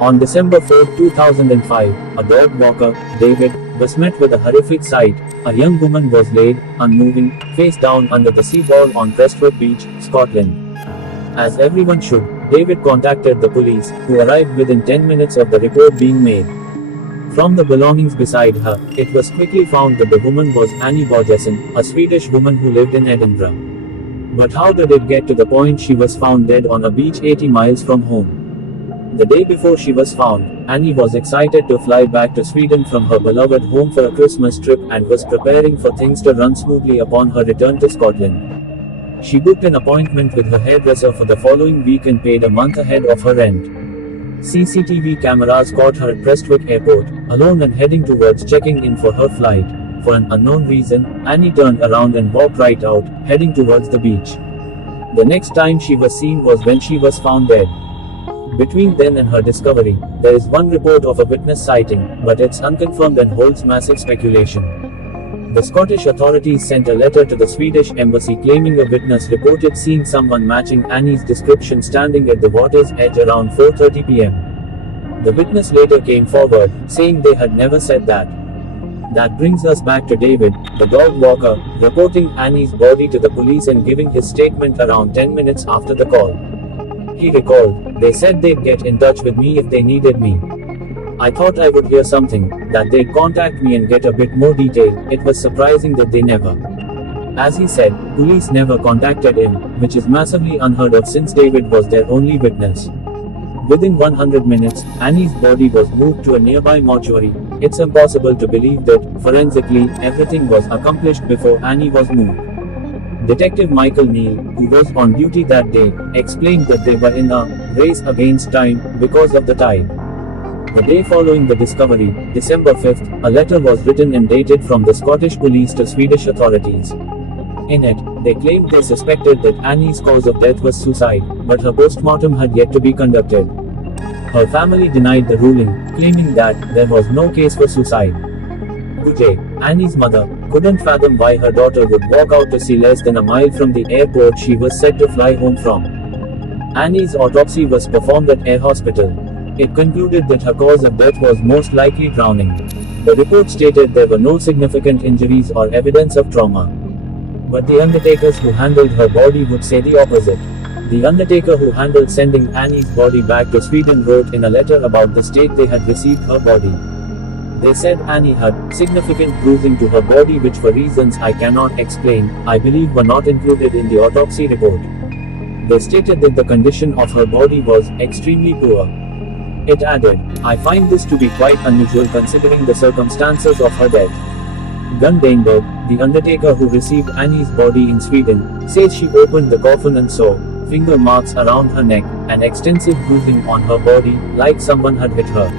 On December 4, 2005, a dog walker, David, was met with a horrific sight. A young woman was laid, unmoving, face down under the seawall on Prestwick Beach, Scotland. As everyone should, David contacted the police, who arrived within 10 minutes of the report being made. From the belongings beside her, it was quickly found that the woman was Annie Börjesson, a Swedish woman who lived in Edinburgh. But how did it get to the point she was found dead on a beach 80 miles from home? The day before she was found, Annie was excited to fly back to Sweden from her beloved home for a Christmas trip and was preparing for things to run smoothly upon her return to Scotland. She booked an appointment with her hairdresser for the following week and paid a month ahead of her rent. CCTV cameras caught her at Prestwick Airport, alone and heading towards checking in for her flight. For an unknown reason, Annie turned around and walked right out, heading towards the beach. The next time she was seen was when she was found dead. Between then and her discovery, there is one report of a witness sighting, but it's unconfirmed and holds massive speculation. The Scottish authorities sent a letter to the Swedish embassy claiming a witness reported seeing someone matching Annie's description standing at the water's edge around 4:30 p.m. The witness later came forward, saying they had never said that. That brings us back to David, the dog walker, reporting Annie's body to the police and giving his statement around 10 minutes after the call. He recalled, "They said they'd get in touch with me if they needed me. I thought I would hear something, that they'd contact me and get a bit more detail. It was surprising that they never." As he said, police never contacted him, which is massively unheard of since David was their only witness. Within 100 minutes, Annie's body was moved to a nearby mortuary. It's impossible to believe that, forensically, everything was accomplished before Annie was moved. Detective Michael Neal, who was on duty that day, explained that they were in a race against time because of the tide. The day following the discovery, December 5th, a letter was written and dated from the Scottish police to Swedish authorities. In it, they claimed they suspected that Annie's cause of death was suicide, but her post-mortem had yet to be conducted. Her family denied the ruling, claiming that there was no case for suicide. Guje, Annie's mother, couldn't fathom why her daughter would walk out to sea less than a mile from the airport she was set to fly home from. Annie's autopsy was performed at Air Hospital. It concluded that her cause of death was most likely drowning. The report stated there were no significant injuries or evidence of trauma. But the undertakers who handled her body would say the opposite. The undertaker who handled sending Annie's body back to Sweden wrote in a letter about the state they had received her body. They said Annie had significant bruising to her body which for reasons I cannot explain, I believe were not included in the autopsy report. They stated that the condition of her body was extremely poor. It added, "I find this to be quite unusual considering the circumstances of her death." Gun Dainberg, the undertaker who received Annie's body in Sweden, says she opened the coffin and saw finger marks around her neck, and extensive bruising on her body, like someone had hit her.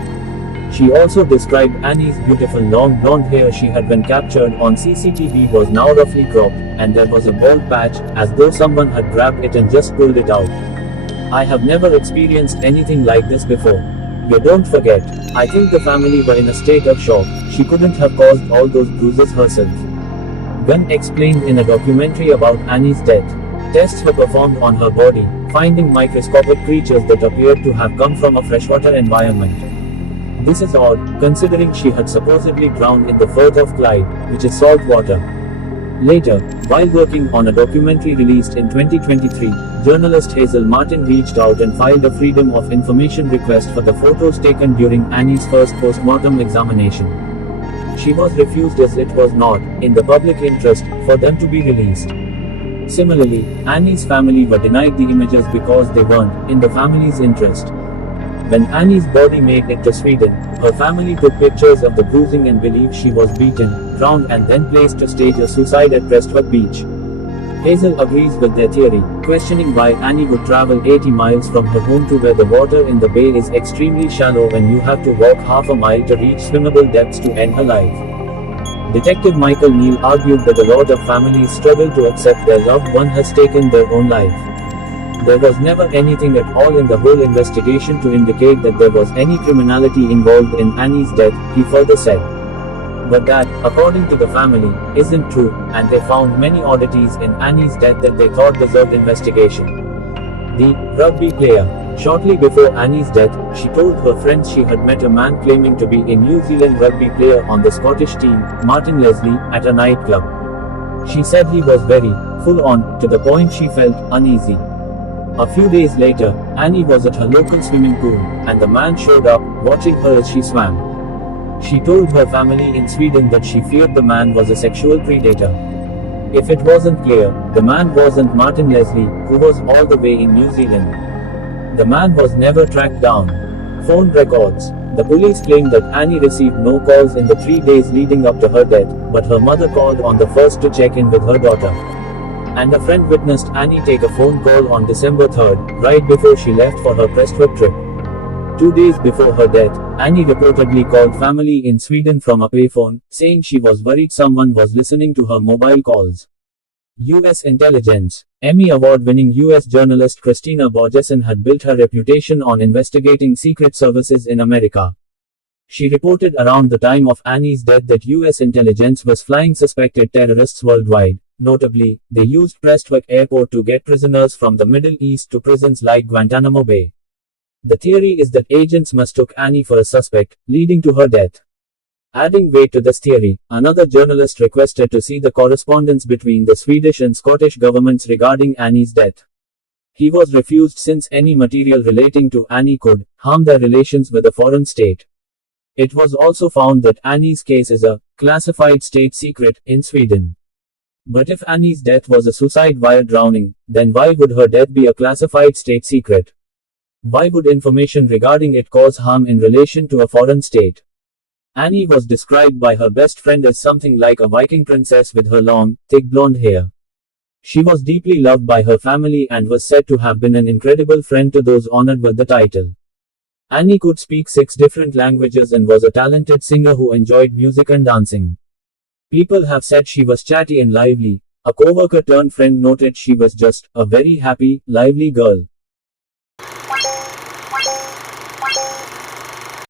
She also described Annie's beautiful long blonde hair she had when captured on CCTV was now roughly cropped, and there was a bald patch, as though someone had grabbed it and just pulled it out. "I have never experienced anything like this before. You don't forget, I think the family were in a state of shock. She couldn't have caused all those bruises herself." Gunn explained in a documentary about Annie's death. Tests were performed on her body, finding microscopic creatures that appeared to have come from a freshwater environment. This is odd, considering she had supposedly drowned in the Firth of Clyde, which is salt water. Later, while working on a documentary released in 2023, journalist Hazel Martin reached out and filed a Freedom of Information request for the photos taken during Annie's first post-mortem examination. She was refused as it was not, in the public interest, for them to be released. Similarly, Annie's family were denied the images because they weren't in the family's interest. When Annie's body made it to Sweden, her family took pictures of the bruising and believed she was beaten, drowned and then placed to stage a suicide at Prestwick Beach. Hazel agrees with their theory, questioning why Annie would travel 80 miles from her home to where the water in the bay is extremely shallow and you have to walk half a mile to reach swimmable depths to end her life. Detective Michael Neal argued that a lot of families struggle to accept their loved one has taken their own life. There was never anything at all in the whole investigation to indicate that there was any criminality involved in Annie's death, he further said. But that, according to the family, isn't true, and they found many oddities in Annie's death that they thought deserved investigation. The rugby player, Shortly before Annie's death, she told her friends she had met a man claiming to be a New Zealand rugby player on the Scottish team, Martin Leslie, at a nightclub. She said he was very full on, to the point she felt uneasy. A few days later, Annie was at her local swimming pool, and the man showed up, watching her as she swam. She told her family in Sweden that she feared the man was a sexual predator. If it wasn't clear, the man wasn't Martin Leslie, who was all the way in New Zealand. The man was never tracked down. Phone records. The police claimed that Annie received no calls in the 3 days leading up to her death, but her mother called on the 1st to check in with her daughter. And a friend witnessed Annie take a phone call on December 3rd, right before she left for her Prestwick trip. 2 days before her death, Annie reportedly called family in Sweden from a payphone, saying she was worried someone was listening to her mobile calls. U.S. intelligence. Emmy Award-winning U.S. journalist Christina Börjesson had built her reputation on investigating secret services in America. She reported around the time of Annie's death that U.S. intelligence was flying suspected terrorists worldwide. Notably, they used Prestwick Airport to get prisoners from the Middle East to prisons like Guantanamo Bay. The theory is that agents mistook Annie for a suspect, leading to her death. Adding weight to this theory, another journalist requested to see the correspondence between the Swedish and Scottish governments regarding Annie's death. He was refused since any material relating to Annie could harm their relations with a foreign state. It was also found that Annie's case is a classified state secret in Sweden. But if Annie's death was a suicide via drowning, then why would her death be a classified state secret? Why would information regarding it cause harm in relation to a foreign state? Annie was described by her best friend as something like a Viking princess with her long, thick blonde hair. She was deeply loved by her family and was said to have been an incredible friend to those honored with the title. Annie could speak 6 different languages and was a talented singer who enjoyed music and dancing. People have said she was chatty and lively. A co-worker turned friend noted she was just a very happy, lively girl.